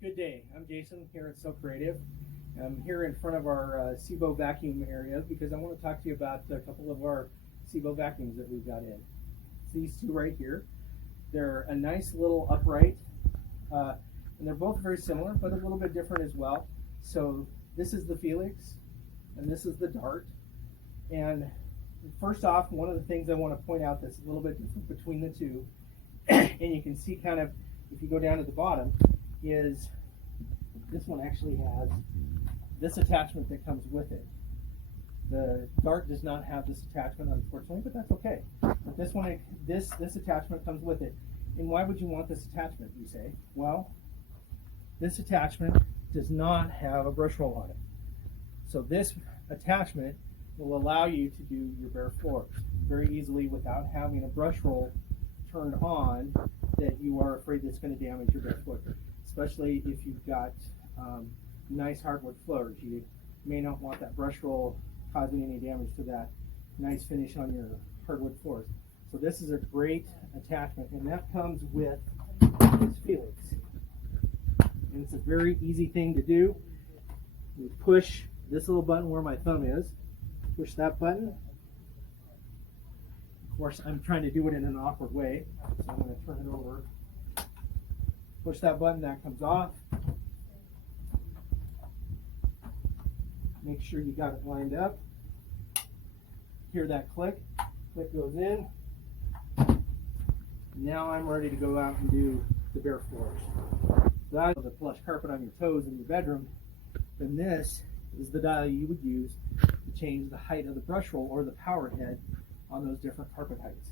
Good day. I'm Jason here at So Creative. I'm here in front of our Sebo vacuum area because I want to talk to you about a couple of our Sebo vacuums that we've got in. It's these two right here. They're a nice little upright, and they're both very similar, but a little bit different as well. So this is the Felix, and this is the Dart. And first off, one of the things I want to point out that's a little bit different between the two, and you can see kind of, if you go down to the bottom, is this one actually has this attachment that comes with it. The Dart does not have this attachment, unfortunately, but that's okay. But this one, this attachment comes with it. And why would you want this attachment, you say? Well, this attachment does not have a brush roll on it. So this attachment will allow you to do your bare floors very easily without having a brush roll turned on that you are afraid that's going to damage your bare floor. Especially if you've got nice hardwood floors. You may not want that brush roll causing any damage to that nice finish on your hardwood floors. So this is a great attachment, and that comes with this Felix. And it's a very easy thing to do. You push this little button where my thumb is, push that button. Of course, I'm trying to do it in an awkward way, so I'm going to turn it over. Push that button, that comes off. Make sure you got it lined up. Hear that click. Click goes in. Now I'm ready to go out and do the bare floors. That is the plush carpet on your toes in your bedroom. Then this is the dial you would use to change the height of the brush roll or the power head on those different carpet heights.